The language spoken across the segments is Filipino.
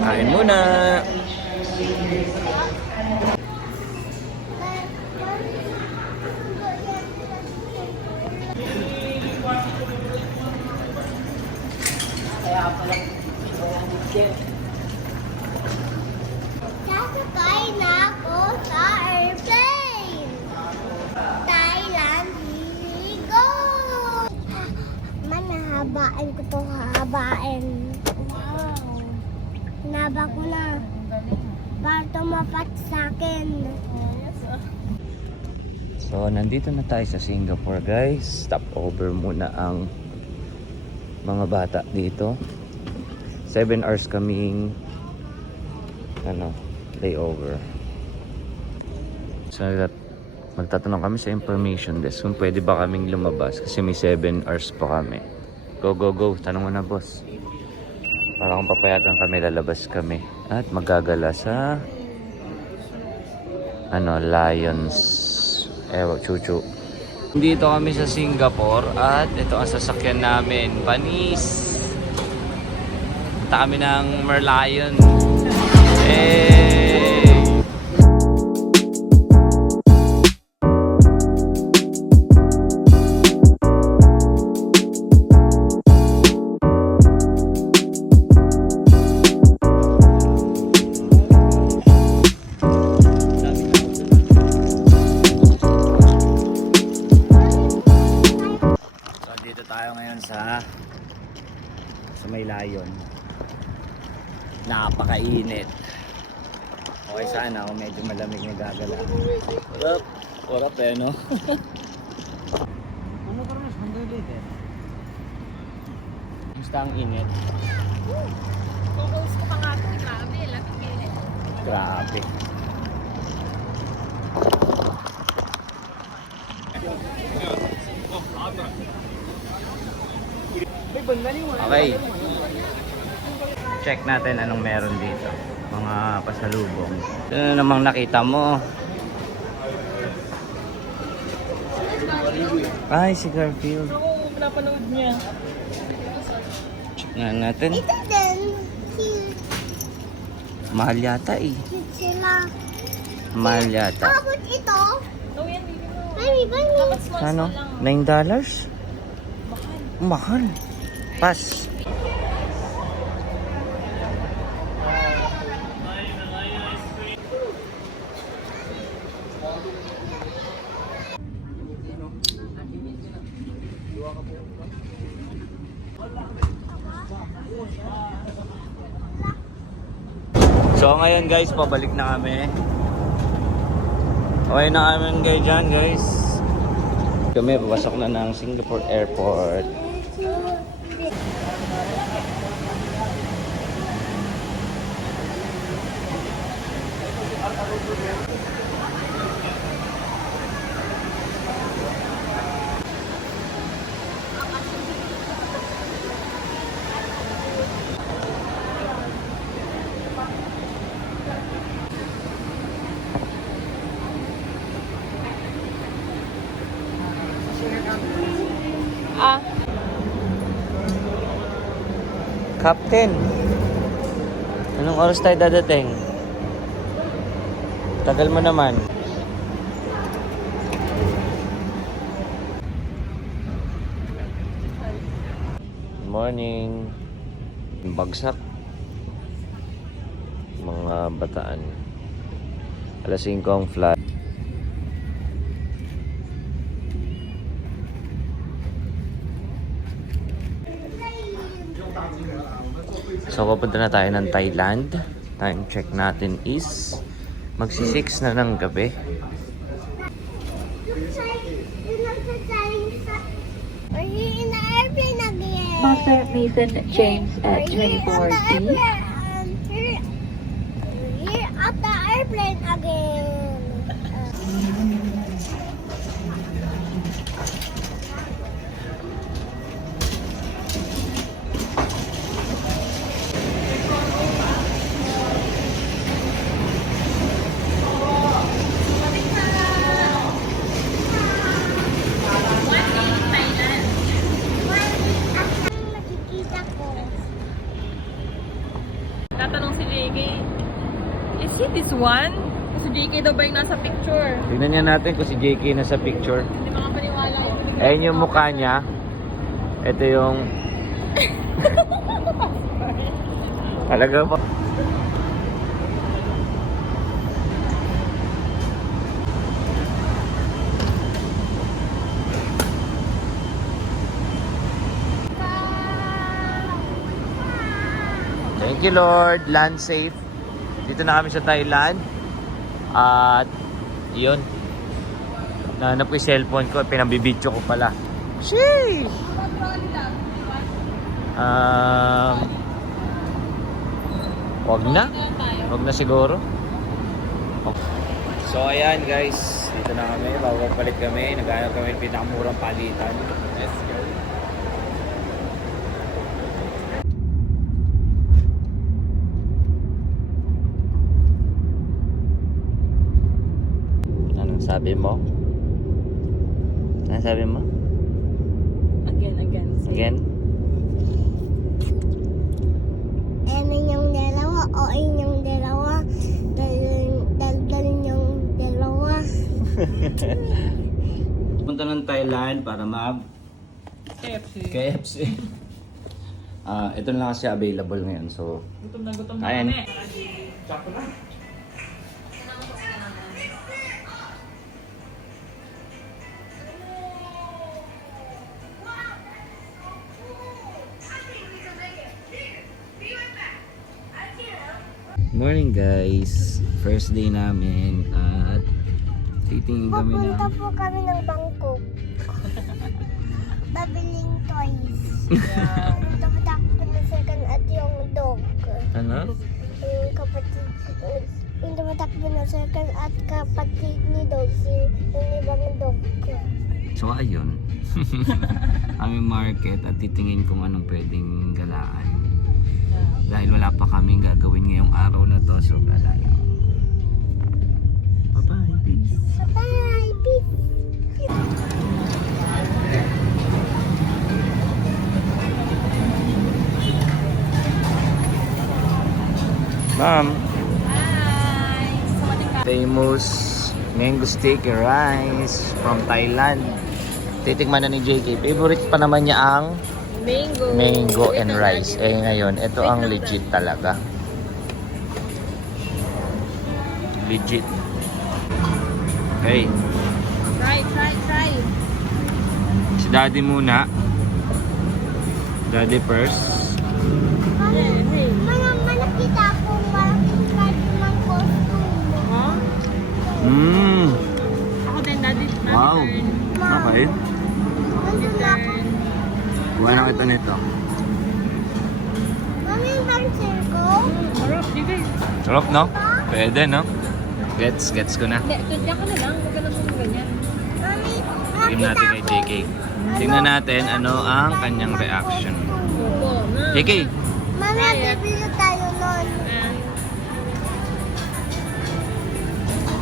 Kain muna! Kaya pala, sasakay na ako sa airplane. Thailand, go! Manahabain ko to, hahabain. Wow. Hinaba ko na. Para tumapat sa akin. So, nandito na tayo sa Singapore, guys. Stop over muna ang mga bata dito. 7 hours kaming layover. So, magtatanong kami sa information desk kung pwede ba kaming lumabas kasi may 7 hours pa kami. Go, go, go. Tanong mo na, boss. Para kung papayagan kami, lalabas kami. At magagala sa Lions. Chuchu. Dito kami sa Singapore at ito ang sasakyan namin. Panis! Punta kami ng Merlion. Hey! Tayo ngayon sa may Lion. Napakainit. Okay, sana kung medyo malamig na gagala. Warap no? ano ka rin, handulit eh. Gusto ang init. Focus ko pa nga ito. Grabe, lamig init. Grabe. Okay. Check natin anong meron dito. Mga pasalubong. Ano namang nakita mo? Ay, si Garfield. Oo, napanood niya. Check nga natin. Ito din. Cute. Mahal yata eh. Cute sila. Mahal yata. Tapos ito. Oh, yan, baby mo. Baby, baby. Dapat small Ano? lang. $9? Mahal. Mahal. Pass. So ngayon guys, pabalik na kami. Okay na kami guys dyan guys. Kami papasok na ng Singapore Airport. Captain, anong oras tayo dadating? Tagal mo naman. Good morning. Bagsak. Mga bataan. Alas 5 ang flight. So, papunta na tayo ng Thailand. Time check natin is magsi-6 na ng gabi. Are you in the airplane again? Master Mason James at Are you 24 at the C. airplane? You're at the airplane again. Nakikita ko. Tatanong si JK, is he this one? Si JK daw ba yung nasa picture? Tignan niya natin kung si JK na sa picture. Hindi makapaniwala yun. Ayun yung mukha niya. Ito yung... Talaga po. Thank you Lord, land safe. Dito na kami sa Thailand. At yun. Nahanap ko yung cellphone ko, pinabibidyo ko pala. Sheesh! Wag na. Wag na siguro. So ayan guys, dito na kami, babalik kami. Naghanap kami ng pinakamurang palitan. Let's go. Anong sabi mo? Anong sabi mo? Again. Again? Yung dalawa o inyong dalawa. Dalin yung dalawa. Punta ng Thailand para KFC. Ito na lang kasi available ngayon. So, Gutom na ayan. kami. Morning guys. First day namin at titingin kami na Pupunta po kami ng Bangkok. Babiling toys. Tapatakot na second at yung dog. ano? Yung kapatid. Yung tapatakot na second at kapatid ni dog. Yung ibang dog. So ayun. Aming market at titingin kung anong pwedeng galaan. Dahil wala pa kaming gagawin ngayong araw na to. So galayo. Bye-bye, peace. Bye, peace. Ma'am, Hi! famous mango sticky rice from Thailand. Titikman na ni JK. Favorite pa naman niya ang mango and rice. Eh ngayon, ito ang legit talaga. Legit. Okay. Try. Si Daddy muna. Daddy first. Hey. Nakita akong malaking card ng costume. Huh? Ako din, daddy. Wow. Turn. Okay. Nandun na ako. Kuha na kita nito. Mami, yung pencil ko. Harap, sige. Sarap, no? Pwede, no? Gets ko na. Hindi, tudya ka na lang. Huwag ka na mong ganyan. Mami, Tingnan natin kay JK. Tingnan natin ano ang kanyang reaction. Opo, na. JK! Mami, bibili tayo nun.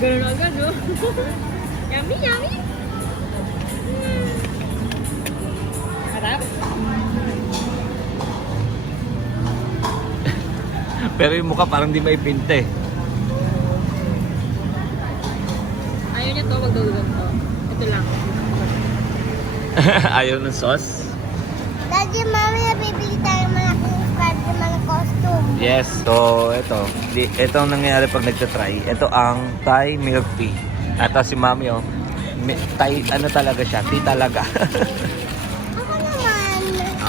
Ganun agad, oh. Yummy. Harap. Pero yung mukha parang di maipinte. Ayaw niya to, wag daw ganito. Ito lang. Ayaw ng sauce? Daddy, mami, bibili tayo malaking card ng costume. Yes. So, ito ang nangyayari pag nagtatry. Ito ang Thai milk tea. At si Mami, oh. Thai, ano talaga siya? Tea talaga. Ako naman.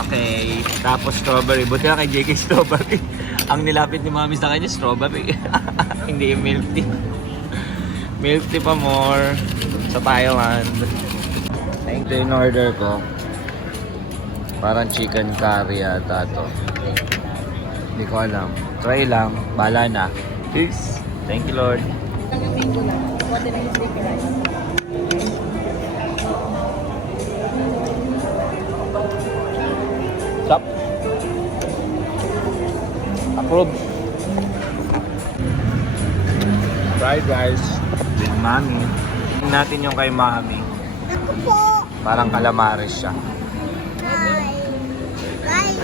Okay. Tapos strawberry. Buti na kay JK strawberry. Ang nilapit ni Mami sa kanya, strawberry. Hindi yung milk tea. Milk tea pa more sa Thailand. Ito yung order ko. Parang chicken curry ata to. Hindi ko alam. Try lang. Bahala na. Peace. Thank you, Lord. Yung mango lang. What the name sticky rice? Stop. Approve. Fried rice with Mami. Tingnan natin yung kay Mami. Ako po. Parang calamares siya. Hi. Bye.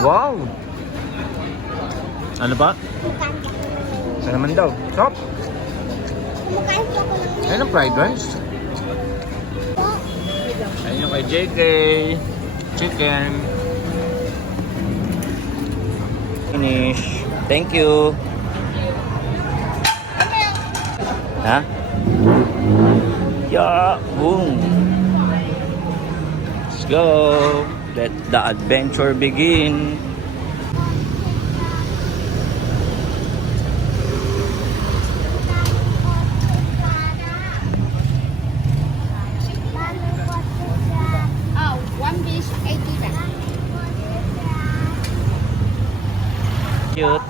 Wow! Ano ba? Kumakain po ako ng menu. Saan naman daw? Sarap! Kumakain po ako ng menu. Ayun ang fried rice. Po. Ayun yung kay JK. Chicken. Finish. Thank you. Ha? Yeah, boom. Let's go. Let the adventure begin. Cute.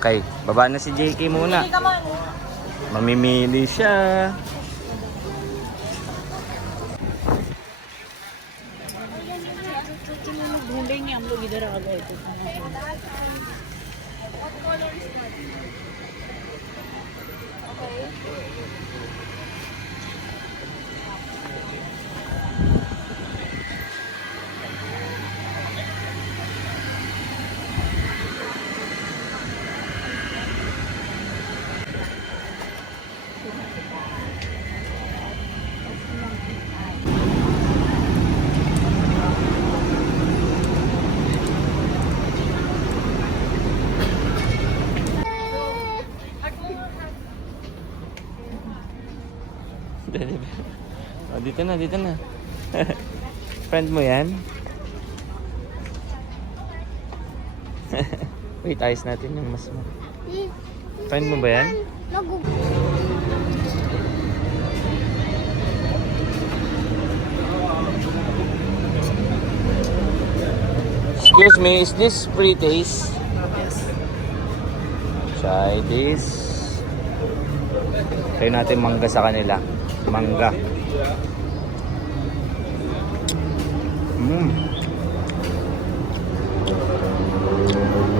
Okay, baba na si JK muna. Hindi ka man. Mamimili siya. Oh, dito na, dito na. Friend mo yan? Wait, ayos natin yung mas mo. Friend mo ba yan? Excuse me, is this free taste? Yes. Try this. Try natin mangga sa kanila. Mangga.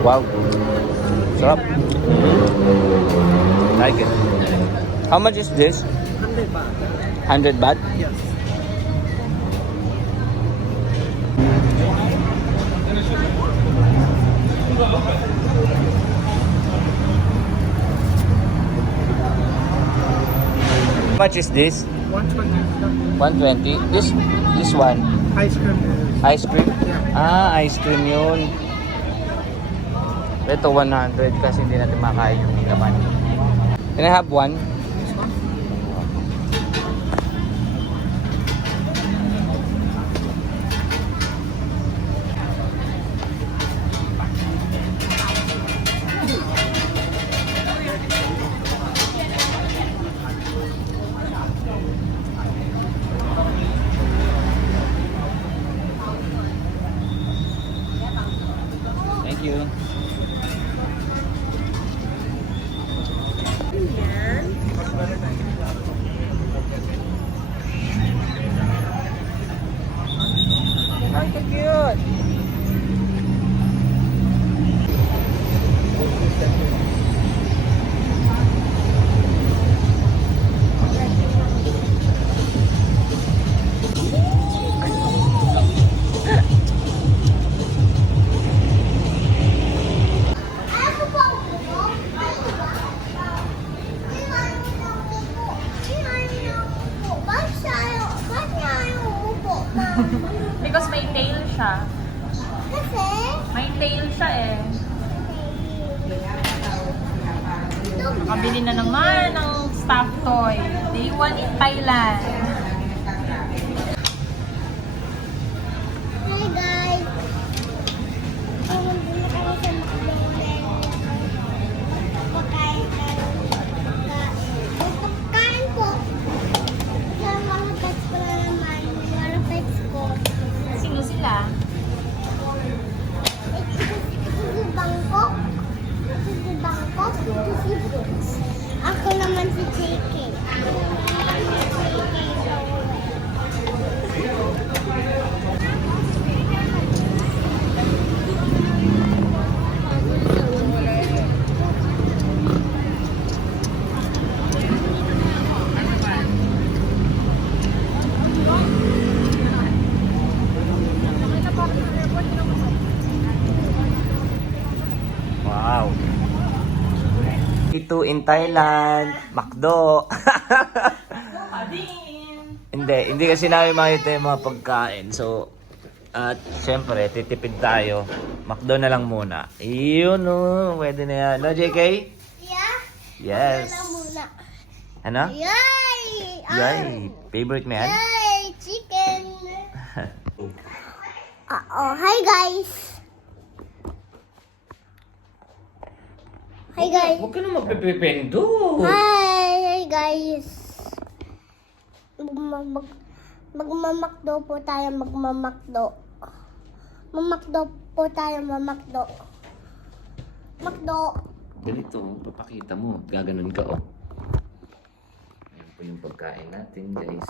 Wow. Sarap. Like it. How much is this? 100 baht. 100 baht? Yes. How much is this? 120. 120. This one. Ice cream. Ice cream? Yeah. Ah, ice cream yun. Ito 100 kasi hindi natin makain yung laman. Can I have one? This one? Thank you. Ay, cute. Because may tail siya. Kasi, May tail siya eh. Nakabili na naman ng stuffed toy. Day 1 in Thailand. hi guys. Pumunta na kami sa McDonald's. Pagkain tayo. Pagkain po. Sa mga pets ko na naman. Mga pets ko. Sino sila? Ito si Bangkok. Ito si Bangkok. Ito si Brooks. Ako naman si JK. Ako naman si JK. to in Thailand. McDo. Hindi kasi namin makita yung mga pagkain. So, at syempre, titipid tayo. McDo na lang muna. Yun pwede na yan. No, JK? Yeah? Yes. Ano muna? Ano? Yay! Yay! Favorite mo yan? Yay! Chicken! Hi guys! Hi guys! Huwag ka na magpipipendo. Hi guys! Magmamakdo po tayo, magmamakdo. Mamakdo po tayo, mamakdo. Makdo. Ganito, papakita mo. Gaganon ka, oh. Ayan po yung pagkain natin, guys.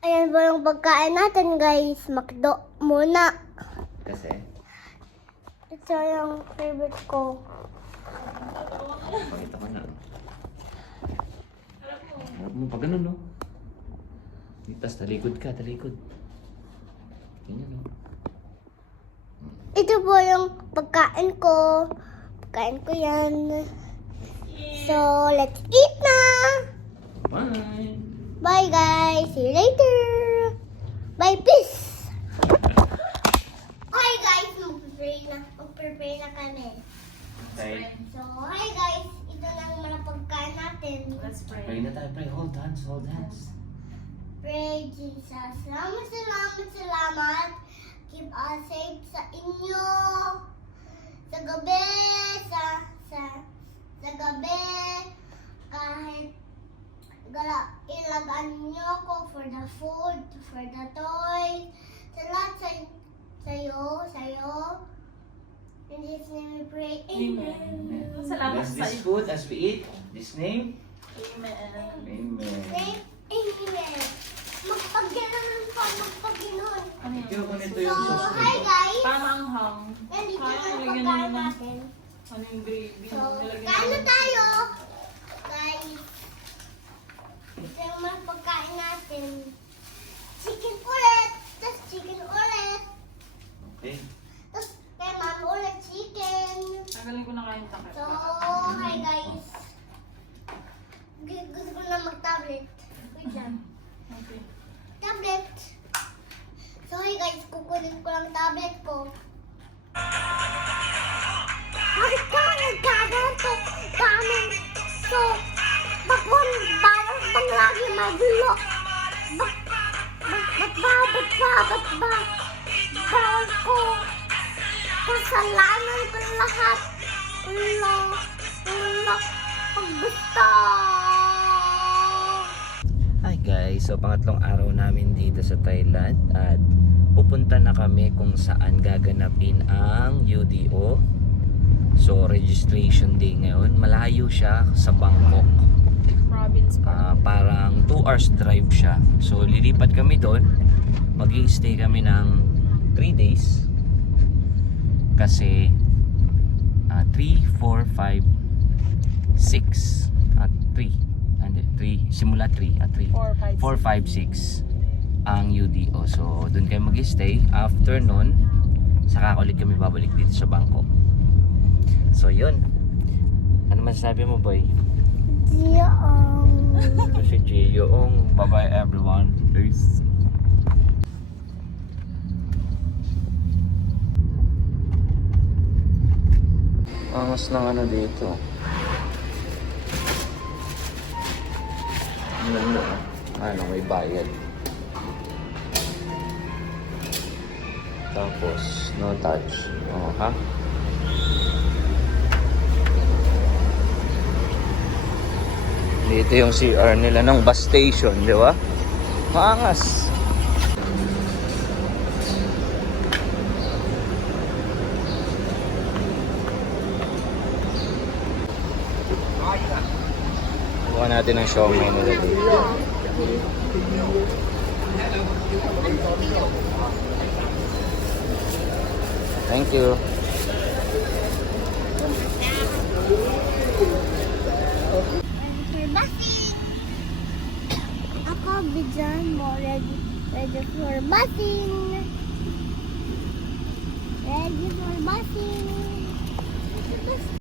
Ayan po yung pagkain natin guys. Makdo muna. Kasi, Ito yung favorite ko. pakita ko na. Harap mo, pag ganun, no? Tapos talikod ka, talikod. Ganyan, no? Ito po yung pagkain ko. Pagkain ko yan. So, let's eat na! Bye! Bye guys! See you later! Bye, peace! Hi guys! Mag-prepare na kami. Okay. So, hi guys! Ito na yung mga pagkain natin. Let's pray. Pray na tayo, pray. Hold hands, hold hands. Pray, Jesus. Salamat. Keep us safe sa inyo. Sa gabi, sa gabi, kahit ilagaan niyo ko for the food, for the toys, sa lahat sa'yo. In Jesus' name we pray. Amen. Salamat Bless sa this iyo. food as we eat. This name. Amen. Amen. Pray. Amen. Magpag-ganon pa, magpag-ganon. Ano yun? Ito ko nito So, yung sauce hi nito. guys. Parang anghang. Nandito Kaya na yung nilagyan pagkain naman ng- natin. Ano yung gravy? So, Nilagyan kain na naman- tayo. Guys. Ito yung mga pagkain natin. Chicken ulit. Tapos chicken ulit. Okay. Tapos kay mami ulit chicken. Tanggalin ko na nga yung takip. So, hi guys. Gusto ko na mag-tablet. Wait lang. Okay. Tablet. So, hi guys. Kukunin ko lang tablet ko. Bakit ka nagkaganto? Daming. So, bawal bang lagi magulo? Bawal ko. Kasalanan ko lahat. Pag gusto. Hi guys, so pangatlong araw namin dito sa Thailand at pupunta na kami kung saan gaganapin ang UDO. So registration day ngayon, malayo siya sa Bangkok. Province pa. Parang 2 hours drive siya. So lilipat kami doon, mag-i-stay kami ng 3 days kasi 3, 4, 5, 6 at 3 simula 3 at 3 4, 5, 6 ang UDO. So doon kayo mag-stay. After nun, saka ulit kami babalik dito sa Bangkok. So yun, ano masasabi mo, boy? Ito si Gioong. Bye bye everyone. Peace. Angas ng ano dito. Ano, may bayad. Tapos, no touch. Oh, ha? Dito yung CR nila ng bus station, di ba? Maangas. Bukan natin ang siomai nila dito. Thank you. For busing. Ako, bigyan mo. Ready for busing.